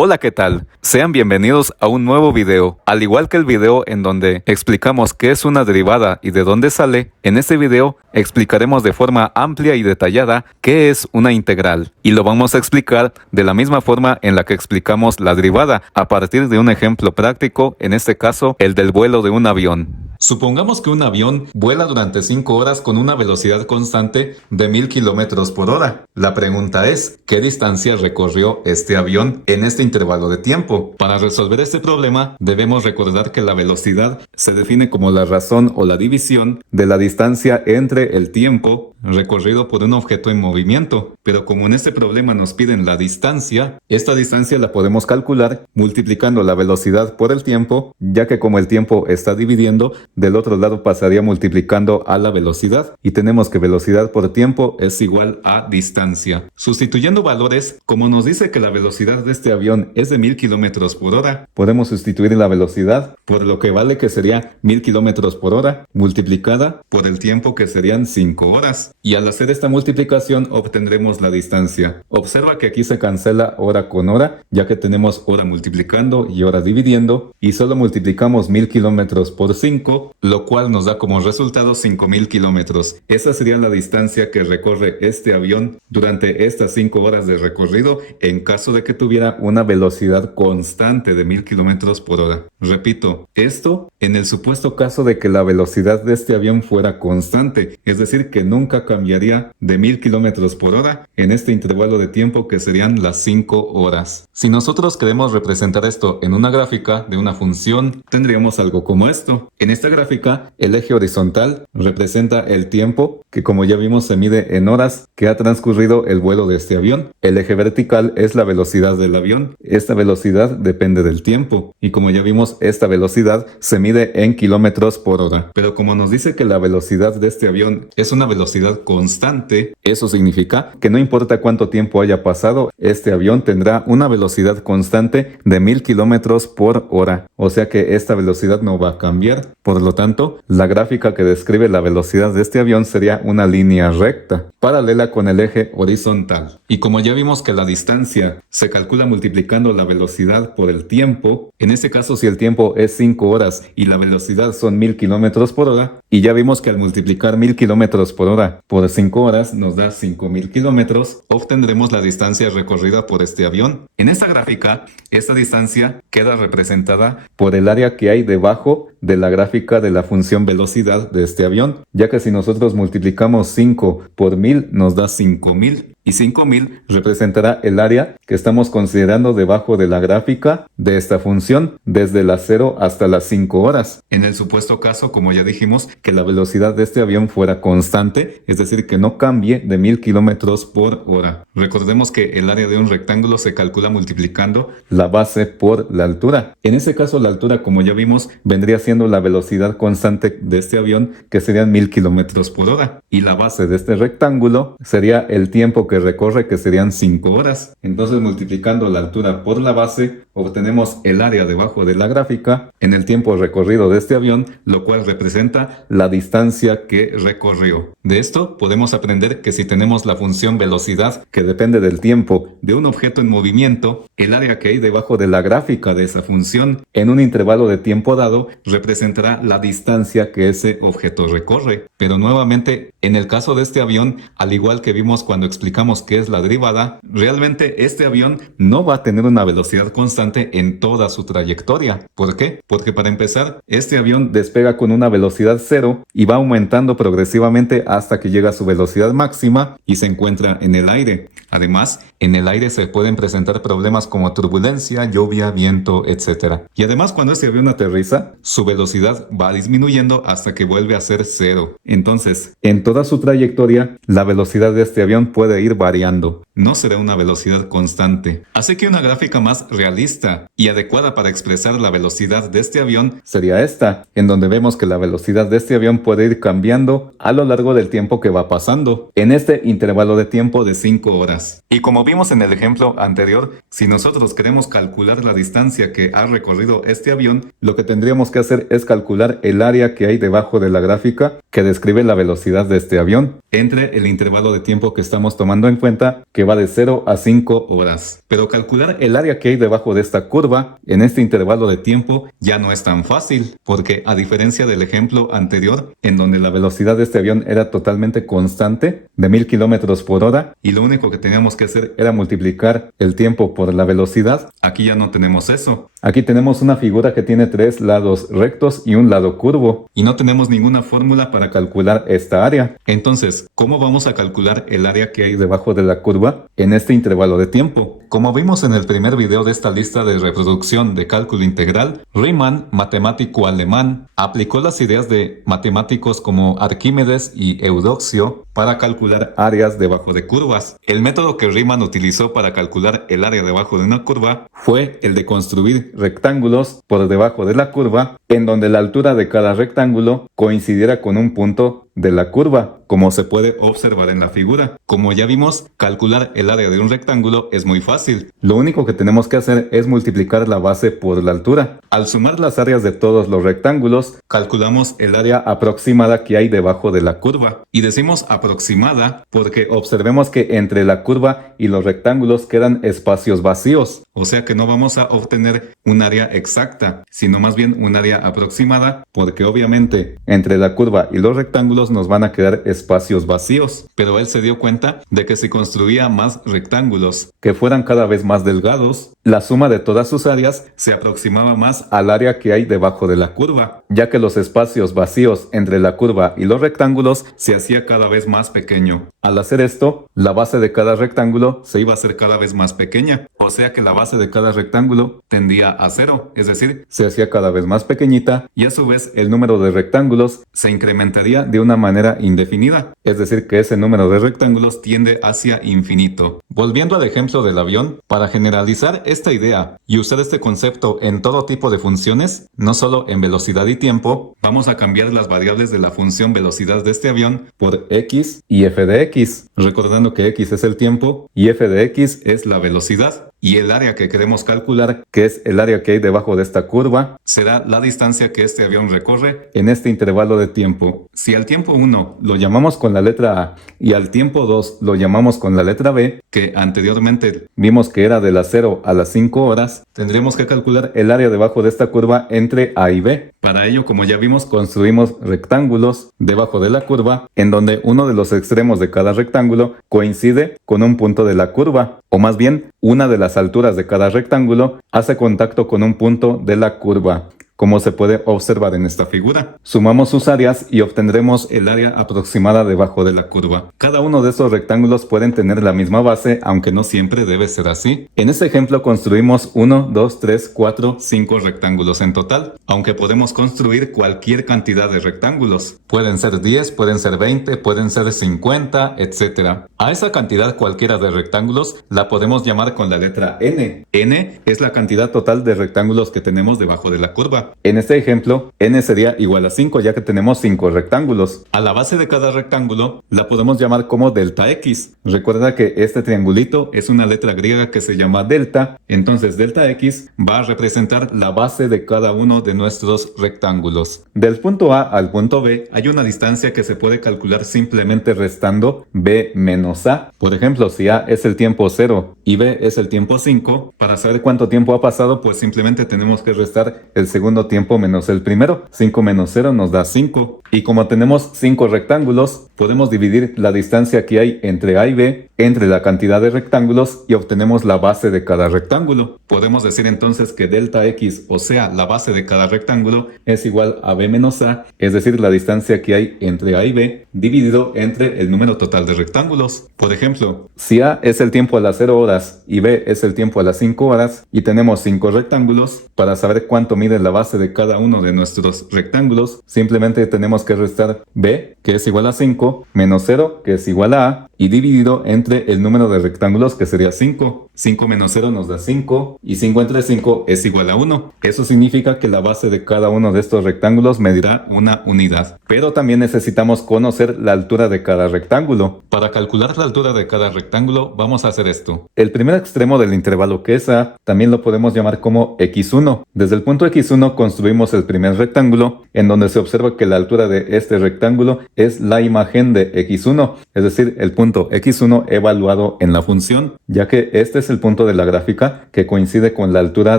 Hola, ¿qué tal? Sean bienvenidos a un nuevo video. Al igual que el video en donde explicamos qué es una derivada y de dónde sale, en este video explicaremos de forma amplia y detallada qué es una integral. Y lo vamos a explicar de la misma forma en la que explicamos la derivada, a partir de un ejemplo práctico, en este caso el del vuelo de un avión. Supongamos que un avión vuela durante 5 horas con una velocidad constante de 1000 kilómetros por hora. La pregunta es, ¿qué distancia recorrió este avión en este intervalo de tiempo? Para resolver este problema, debemos recordar que la velocidad se define como la razón o la división de la distancia entre el tiempo recorrido por un objeto en movimiento. Pero como en este problema nos piden la distancia, esta distancia la podemos calcular multiplicando la velocidad por el tiempo, ya que como el tiempo está dividiendo, del otro lado pasaría multiplicando a la velocidad, y tenemos que velocidad por tiempo es igual a distancia. Sustituyendo valores, como nos dice que la velocidad de este avión es de 1000 kilómetros por hora, podemos sustituir la velocidad por lo que vale, que sería 1000 kilómetros por hora multiplicada por el tiempo, que serían 5 horas. Y al hacer esta multiplicación obtendremos la distancia. Observa que aquí se cancela hora con hora, ya que tenemos hora multiplicando y hora dividiendo, y solo multiplicamos 1000 kilómetros por 5, lo cual nos da como resultado 5000 kilómetros. Esa sería la distancia que recorre este avión durante estas 5 horas de recorrido, en caso de que tuviera una velocidad constante de 1000 kilómetros por hora. Repito, esto en el supuesto caso de que la velocidad de este avión fuera constante, es decir, que nunca cambiaría de 1000 kilómetros por hora en este intervalo de tiempo, que serían las 5 horas. Si nosotros queremos representar esto en una gráfica de una función, tendríamos algo como esto. En esta gráfica, el eje horizontal representa el tiempo, que como ya vimos se mide en horas, que ha transcurrido el vuelo de este avión. El eje vertical es la velocidad del avión. Esta velocidad depende del tiempo, y como ya vimos, esta velocidad se mide en kilómetros por hora. Pero como nos dice que la velocidad de este avión es una velocidad constante, eso significa que no importa cuánto tiempo haya pasado, este avión tendrá una velocidad constante de 1000 kilómetros por hora. O sea que esta velocidad no va a cambiar. Por lo tanto, la gráfica que describe la velocidad de este avión sería una línea recta, paralela con el eje horizontal. Y como ya vimos que la distancia se calcula multiplicando la velocidad por el tiempo, en este caso si el tiempo es 5 horas y la velocidad son 1000 kilómetros por hora, y ya vimos que al multiplicar 1000 kilómetros por hora por 5 horas nos da 5000 kilómetros, obtendremos la distancia recorrida por este avión. En esta gráfica, esta distancia queda representada por el área que hay debajo de la gráfica de la función velocidad de este avión, ya que si nosotros multiplicamos 5 por 1000 nos da 5000, y 5000 representará el área que estamos considerando debajo de la gráfica de esta función, desde las 0 hasta las 5 horas. En el supuesto caso, como ya dijimos, que la velocidad de este avión fuera constante, es decir, que no cambie de 1000 kilómetros por hora. Recordemos que el área de un rectángulo se calcula multiplicando la base por la altura. En ese caso, la altura, como ya vimos, vendría siendo la velocidad constante de este avión, que serían 1000 kilómetros por hora. Y la base de este rectángulo sería el tiempo que recorre, que serían 5 horas. Entonces, multiplicando la altura por la base, obtenemos el área debajo de la gráfica en el tiempo recorrido de este avión, lo cual representa la distancia que recorrió. De esto podemos aprender que si tenemos la función velocidad, que depende del tiempo de un objeto en movimiento, el área que hay debajo de la gráfica de esa función en un intervalo de tiempo dado representará la distancia que ese objeto recorre. Pero nuevamente, en el caso de este avión, al igual que vimos cuando explicamos qué es la derivada, realmente este avión no va a tener una velocidad constante en toda su trayectoria. ¿Por qué? Porque para empezar, este avión despega con una velocidad 0 y va aumentando progresivamente hasta que llega a su velocidad máxima y se encuentra en el aire. Además, en el aire se pueden presentar problemas como turbulencia, lluvia, viento, etc. Y además, cuando este avión aterriza, su velocidad va disminuyendo hasta que vuelve a ser 0. Entonces, en toda su trayectoria, la velocidad de este avión puede ir variando. No será una velocidad constante. Así que una gráfica más realista y adecuada para expresar la velocidad de este avión sería esta, en donde vemos que la velocidad de este avión puede ir cambiando a lo largo del tiempo que va pasando, en este intervalo de tiempo de 5 horas. horas. Y como vimos en el ejemplo anterior, si nosotros queremos calcular la distancia que ha recorrido este avión, lo que tendríamos que hacer es calcular el área que hay debajo de la gráfica que describe la velocidad de este avión entre el intervalo de tiempo que estamos tomando en cuenta, que va de 0 a 5 horas. Pero calcular el área que hay debajo de esta curva en este intervalo de tiempo ya no es tan fácil, porque a diferencia del ejemplo anterior, en donde la velocidad de este avión era totalmente constante, de 1000 kilómetros por hora, y lo único que teníamos que hacer era multiplicar el tiempo por la velocidad, aquí ya no tenemos eso. Aquí tenemos una figura que tiene 3 lados rectos y un lado curvo, y no tenemos ninguna fórmula para calcular esta área. Entonces, ¿cómo vamos a calcular el área que hay debajo de la curva en este intervalo de tiempo? Como vimos en el primer video de esta lista de reproducción de cálculo integral, Riemann, matemático alemán, aplicó las ideas de matemáticos como Arquímedes y Eudoxio para calcular áreas debajo de curvas. El método que Riemann utilizó para calcular el área debajo de una curva fue el de construir rectángulos por debajo de la curva, en donde la altura de cada rectángulo coincidiera con un punto de la curva, como se puede observar en la figura. Como ya vimos, calcular el área de un rectángulo es muy fácil. Lo único que tenemos que hacer es multiplicar la base por la altura. Al sumar las áreas de todos los rectángulos, calculamos el área aproximada que hay debajo de la curva. Y decimos aproximada porque observemos que entre la curva y los rectángulos quedan espacios vacíos. O sea que no vamos a obtener un área exacta, sino más bien un área aproximada, porque obviamente entre la curva y los rectángulos nos van a quedar espacios vacíos. Pero él se dio cuenta de que si construía más rectángulos que fueran cada vez más delgados, la suma de todas sus áreas se aproximaba más al área que hay debajo de la curva, ya que los espacios vacíos entre la curva y los rectángulos se hacía cada vez más pequeño. Al hacer esto, la base de cada rectángulo se iba a hacer cada vez más pequeña, o sea que la base de cada rectángulo tendía a 0, es decir, se hacía cada vez más pequeñita, y a su vez el número de rectángulos se incrementaría de una manera indefinida, es decir que ese número de rectángulos tiende hacia infinito. Volviendo al ejemplo del avión, para generalizar esta idea y usar este concepto en todo tipo de funciones, no solo en velocidad y tiempo, vamos a cambiar las variables de la función velocidad de este avión por x y f de x, recordando que x es el tiempo y f de x es la velocidad. Y el área que queremos calcular, que es el área que hay debajo de esta curva, será la distancia que este avión recorre en este intervalo de tiempo. Si al tiempo 1 lo llamamos con la letra A y al tiempo 2 lo llamamos con la letra B, que anteriormente vimos que era de las 0 a las 5 horas, tendremos que calcular el área debajo de esta curva entre A y B. Para ello, como ya vimos, construimos rectángulos debajo de la curva, en donde uno de los extremos de cada rectángulo coincide con un punto de la curva, o más bien, una de las alturas de cada rectángulo hace contacto con un punto de la curva, como se puede observar en esta figura. Sumamos sus áreas y obtendremos el área aproximada debajo de la curva. Cada uno de estos rectángulos pueden tener la misma base, aunque no siempre debe ser así. En este ejemplo construimos 1, 2, 3, 4, 5 rectángulos en total, aunque podemos construir cualquier cantidad de rectángulos. Pueden ser 10, pueden ser 20, pueden ser 50, etc. A esa cantidad cualquiera de rectángulos la podemos llamar con la letra n. N es la cantidad total de rectángulos que tenemos debajo de la curva. En este ejemplo, n sería igual a 5 ya que tenemos 5 rectángulos. A la base de cada rectángulo la podemos llamar como delta x. Recuerda que este triangulito es una letra griega que se llama delta, entonces delta x va a representar la base de cada uno de nuestros rectángulos. Del punto A al punto B hay una distancia que se puede calcular simplemente restando b menos a. Por ejemplo, si a es el tiempo 0 y b es el tiempo 5, para saber cuánto tiempo ha pasado, pues simplemente tenemos que restar el segundo tiempo menos el primero. 5 menos 0 nos da 5. Y como tenemos 5 rectángulos, podemos dividir la distancia que hay entre A y B entre la cantidad de rectángulos y obtenemos la base de cada rectángulo. Podemos decir entonces que delta x, o sea, la base de cada rectángulo, es igual a b menos a, es decir, la distancia que hay entre A y B dividido entre el número total de rectángulos. Por ejemplo, si A es el tiempo a las 0 horas horas y B es el tiempo a las 5 horas y tenemos 5 rectángulos, para saber cuánto mide la base de cada uno de nuestros rectángulos, simplemente tenemos que restar B, que es igual a 5, menos 0, que es igual a A, y dividido entre el número de rectángulos, que sería 5. 5 menos 0 nos da 5 y 5 entre 5 es igual a 1. Eso significa que la base de cada uno de estos rectángulos medirá una unidad. Pero también necesitamos conocer la altura de cada rectángulo. Para calcular la altura de cada rectángulo vamos a hacer esto. El primer extremo del intervalo, que es A, también lo podemos llamar como x1. Desde el punto x1 construimos el primer rectángulo, en donde se observa que la altura de este rectángulo es la imagen de x1, es decir, el punto x1 evaluado en la función, ya que este es el punto de la gráfica que coincide con la altura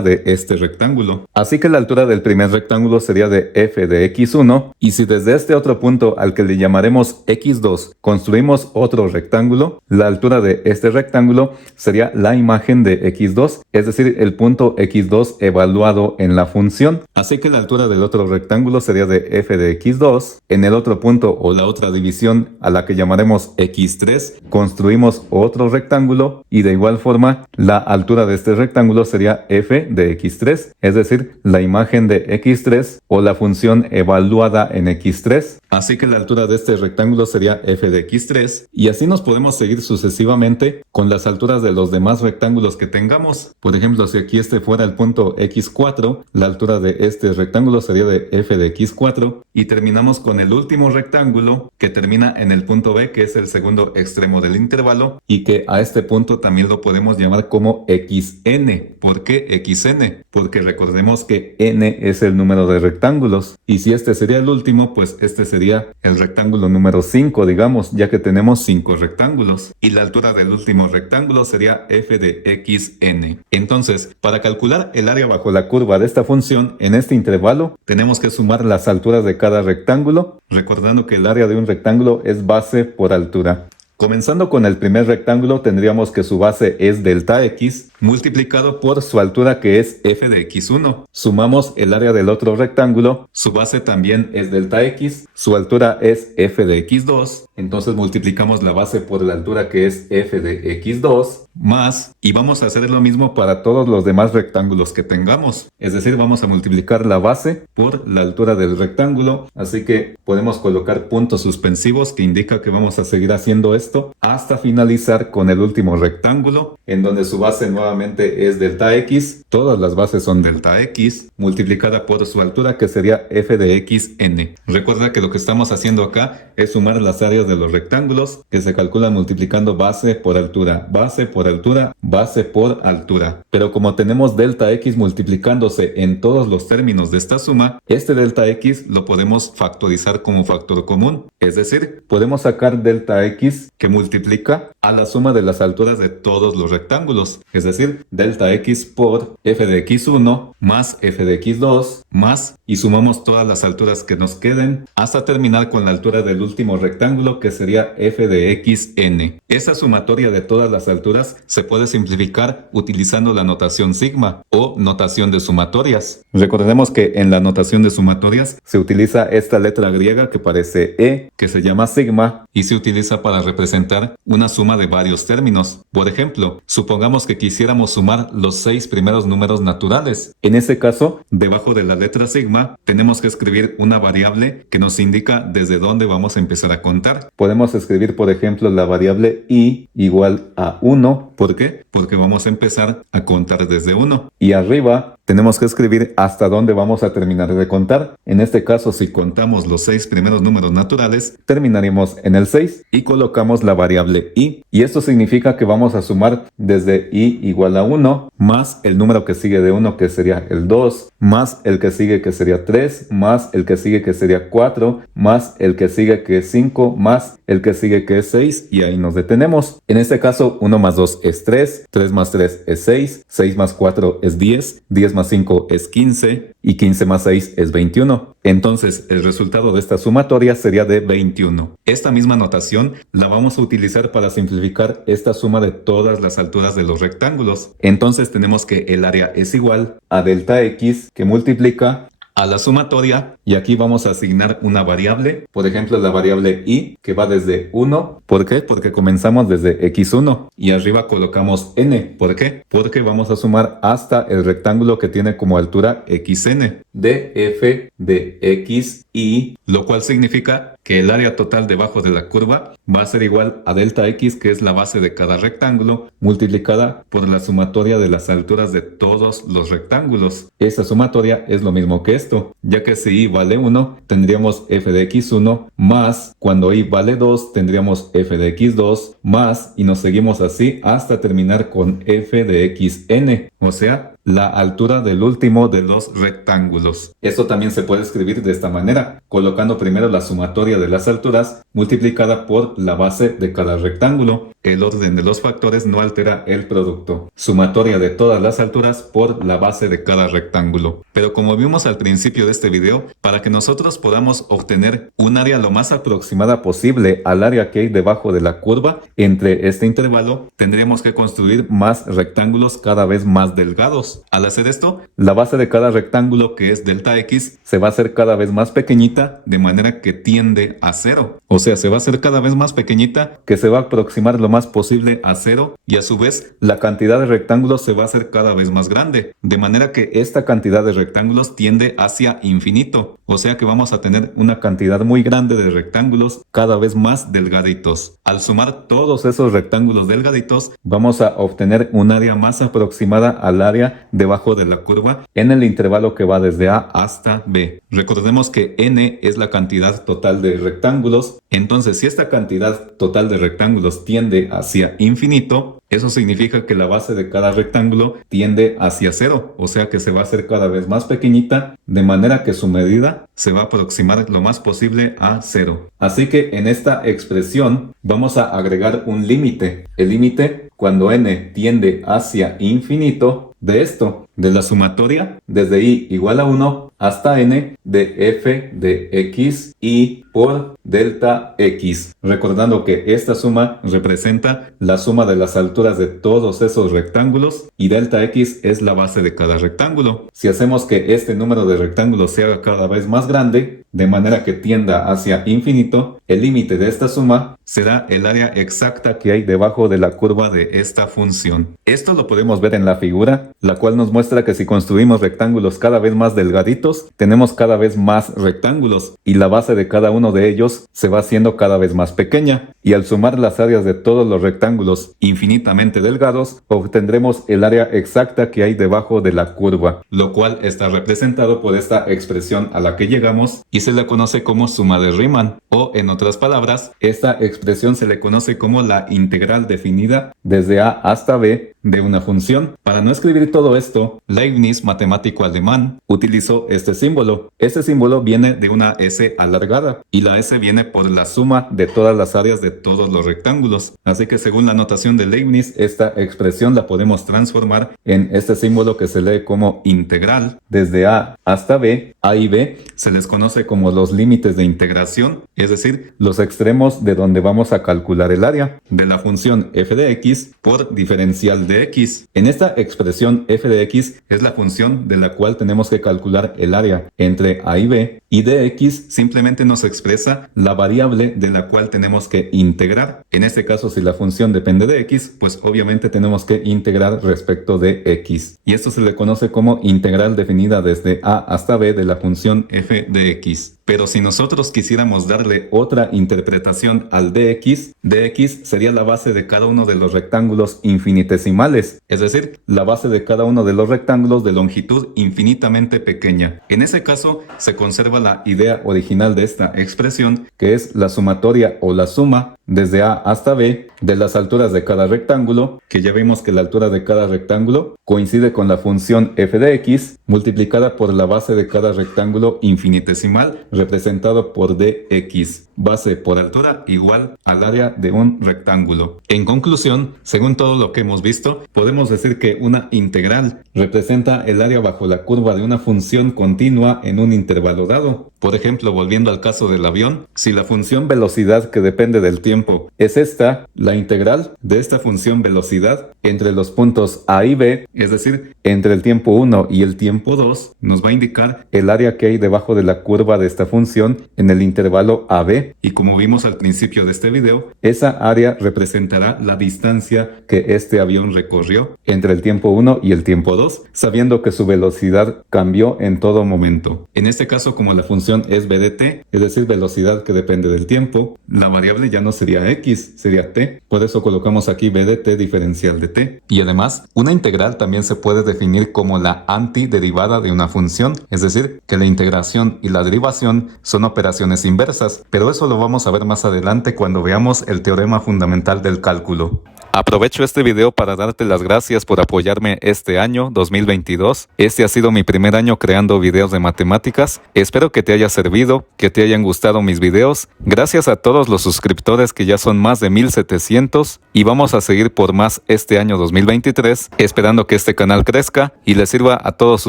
de este rectángulo. Así que la altura del primer rectángulo sería de f de x1, y si desde este otro punto al que le llamaremos x2 construimos otro rectángulo, la altura de este rectángulo sería la imagen de x2, es decir, el punto x2 evaluado en la función. Así que la altura del otro rectángulo sería de f de x2. En el otro punto o la otra división a la que llamaremos x3, construimos otro rectángulo y de igual forma la altura de este rectángulo sería f de x3, es decir, la imagen de x3 o la función evaluada en x3. Así que la altura de este rectángulo sería f de x3 y así nos podemos seguir sucesivamente con las alturas de los demás rectángulos que tengamos. Por ejemplo, si aquí este fuera el punto x4, la altura de este rectángulo sería de f de x4 y terminamos con el último rectángulo que termina en el punto B, que es el segundo extremo del intervalo y que a este punto también lo podemos llamar como xn. ¿Por qué xn? Porque recordemos que n es el número de rectángulos y si este sería el último, pues este sería el rectángulo número 5, digamos, ya que tenemos 5 rectángulos y la altura del último rectángulo sería f de xn. Entonces, para calcular el área bajo la curva de esta función en este intervalo, tenemos que sumar las alturas de cada rectángulo, recordando que el área de un rectángulo es base por altura. Comenzando con el primer rectángulo, tendríamos que su base es delta x multiplicado por su altura, que es f de x1. Sumamos el área del otro rectángulo, su base también es delta x, su altura es f de x2, entonces multiplicamos la base por la altura, que es f de x2, más, y vamos a hacer lo mismo para todos los demás rectángulos que tengamos. Es decir, vamos a multiplicar la base por la altura del rectángulo, así que podemos colocar puntos suspensivos que indica que vamos a seguir haciendo esto hasta finalizar con el último rectángulo, en donde su base nuevamente es delta x, todas las bases son delta x, multiplicada por su altura, que sería f de xn. Recuerda que lo que estamos haciendo acá es sumar las áreas de los rectángulos, que se calculan multiplicando base por altura, base por altura, base por altura. Pero como tenemos delta x multiplicándose en todos los términos de esta suma, este delta x lo podemos factorizar como factor común. Es decir, podemos sacar delta x que multiplica a la suma de las alturas de todos los rectángulos. Es decir, delta x por f de x1 más f de x2 más, y sumamos todas las alturas que nos queden hasta terminar con la altura del último rectángulo, que sería f de xn. Esa sumatoria de todas las alturas se puede simplificar utilizando la notación sigma o notación de sumatorias. Recordemos que en la notación de sumatorias se utiliza esta letra griega que parece E, que se llama sigma, y se utiliza para representar una suma de varios términos. Por ejemplo, supongamos que quisiéramos sumar los 6 primeros números naturales. En ese caso, debajo de la letra sigma, tenemos que escribir una variable que nos indica desde dónde vamos a empezar a contar. Podemos escribir, por ejemplo, la variable i igual a 1. ¿Por qué? Porque vamos a empezar a contar desde 1. Y arriba tenemos que escribir hasta dónde vamos a terminar de contar. En este caso, si contamos los 6 primeros números naturales, terminaremos en el 6 y colocamos la variable i. Y esto significa que vamos a sumar desde i igual a 1 más el número que sigue de 1, que sería el 2, más el que sigue, que sería 3, más el que sigue, que sería 4, más el que sigue, que es 5, más el que sigue, que es 6, y ahí nos detenemos. En este caso, 1 más 2 es 3, 3 más 3 es 6, 6 más 4 es 10, 10 más 5 es 15 y 15 más 6 es 21. Entonces, el resultado de esta sumatoria sería de 21. Esta misma notación la vamos a utilizar para simplificar esta suma de todas las alturas de los rectángulos. Entonces tenemos que el área es igual a delta x que multiplica a la sumatoria y aquí vamos a asignar una variable, por ejemplo la variable y que va desde 1. ¿Por qué? Porque comenzamos desde x1 y arriba colocamos n. ¿Por qué? Porque vamos a sumar hasta el rectángulo que tiene como altura xn de f de x y, lo cual significa que el área total debajo de la curva va a ser igual a delta x, que es la base de cada rectángulo, multiplicada por la sumatoria de las alturas de todos los rectángulos. Esa sumatoria es lo mismo que esto, ya que si y vale 1, tendríamos f de x1 más, cuando y vale 2, tendríamos f de x2 más, y nos seguimos así hasta terminar con f de xn, o sea, la altura del último de los rectángulos. Esto también se puede escribir de esta manera, colocando primero la sumatoria de las alturas multiplicada por la base de cada rectángulo. El orden de los factores no altera el producto. Sumatoria de todas las alturas por la base de cada rectángulo. Pero como vimos al principio de este video, para que nosotros podamos obtener un área lo más aproximada posible al área que hay debajo de la curva, entre este intervalo, tendríamos que construir más rectángulos cada vez más delgados. Al hacer esto, la base de cada rectángulo, que es delta x, se va a hacer cada vez más pequeñita, de manera que tiende a 0. O sea, se va a hacer cada vez más pequeñita, que se va a aproximar lo más posible a 0, y a su vez la cantidad de rectángulos se va a hacer cada vez más grande, de manera que esta cantidad de rectángulos tiende hacia infinito. O sea que vamos a tener una cantidad muy grande de rectángulos cada vez más delgaditos. Al sumar todos esos rectángulos delgaditos, vamos a obtener un área más aproximada al área debajo de la curva en el intervalo que va desde A hasta B. Recordemos que n es la cantidad total de rectángulos, entonces si esta cantidad total de rectángulos tiende hacia infinito, eso significa que la base de cada rectángulo tiende hacia 0, o sea que se va a hacer cada vez más pequeñita, de manera que su medida se va a aproximar lo más posible a 0. Así que en esta expresión vamos a agregar un límite. El límite, cuando n tiende hacia infinito, de esto, de la sumatoria desde y igual a 1 hasta n de f de x y por delta x. Recordando que esta suma representa la suma de las alturas de todos esos rectángulos y delta x es la base de cada rectángulo. Si hacemos que este número de rectángulos se haga cada vez más grande, de manera que tienda hacia infinito, el límite de esta suma será el área exacta que hay debajo de la curva de esta función. Esto lo podemos ver en la figura, la cual nos muestra que si construimos rectángulos cada vez más delgaditos, tenemos cada vez más rectángulos y la base de cada uno de ellos se va haciendo cada vez más pequeña, y al sumar las áreas de todos los rectángulos infinitamente delgados, obtendremos el área exacta que hay debajo de la curva, lo cual está representado por esta expresión a la que llegamos y se le conoce como suma de Riemann, o en otras palabras, esta expresión se le conoce como la integral definida desde A hasta B de una función. Para no escribir todo esto, Leibniz, matemático alemán, utilizó este símbolo. Este símbolo viene de una S alargada y la S viene por la suma de todas las áreas de todos los rectángulos. Así que según la notación de Leibniz, esta expresión la podemos transformar en este símbolo que se lee como integral desde A hasta B. A y B se les conoce como los límites de integración, es decir, los extremos de donde vamos a calcular el área de la función f de x por diferencial de x. En esta expresión f de x es la función de la cual tenemos que calcular el área entre a y b, y de x simplemente nos expresa la variable de la cual tenemos que integrar. En este caso, si la función depende de x, pues obviamente tenemos que integrar respecto de x. Y esto se le conoce como integral definida desde a hasta b de la función f de x. Pero si nosotros quisiéramos darle otra interpretación al dx, dx sería la base de cada uno de los rectángulos infinitesimales, es decir, la base de cada uno de los rectángulos de longitud infinitamente pequeña. En ese caso, se conserva la idea original de esta expresión, que es la sumatoria o la suma desde A hasta B de las alturas de cada rectángulo, que ya vimos que la altura de cada rectángulo coincide con la función f de x multiplicada por la base de cada rectángulo infinitesimal representado por dx. base por altura igual al área de un rectángulo. En conclusión, según todo lo que hemos visto, podemos decir que una integral representa el área bajo la curva de una función continua en un intervalo dado. Por ejemplo, volviendo al caso del avión, si la función velocidad que depende del tiempo es esta, la integral de esta función velocidad entre los puntos A y B, es decir, entre el tiempo 1 y el tiempo 2, nos va a indicar el área que hay debajo de la curva de esta función en el intervalo AB. Y como vimos al principio de este video, esa área representará la distancia que este avión recorrió entre el tiempo 1 y el tiempo 2, sabiendo que su velocidad cambió en todo momento. En este caso, como la función es b de t, es decir, velocidad que depende del tiempo, la variable ya no sería x, sería t. Por eso colocamos aquí b de t diferencial de t. Y además, una integral también se puede definir como la antiderivada de una función, es decir, que la integración y la derivación son operaciones inversas, pero eso lo vamos a ver más adelante cuando veamos el teorema fundamental del cálculo. Aprovecho este video para darte las gracias por apoyarme este año 2022. Este ha sido mi primer año creando videos de matemáticas. Espero que te haya servido, que te hayan gustado mis videos. Gracias a todos los suscriptores, que ya son más de 1700, y vamos a seguir por más este año 2023, esperando que este canal crezca y les sirva a todos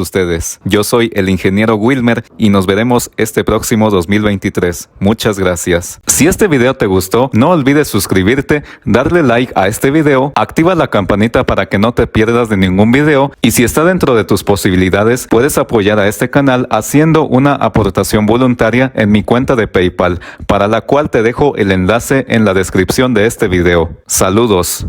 ustedes. Yo soy el ingeniero Wilmer y nos veremos este próximo 2023. Muchas gracias. Si este video te gustó, no olvides suscribirte, darle like a este video, activa la campanita para que no te pierdas de ningún video, y si está dentro de tus posibilidades, puedes apoyar a este canal haciendo una aportación voluntaria en mi cuenta de PayPal, para la cual te dejo el enlace en la descripción de este video. Saludos.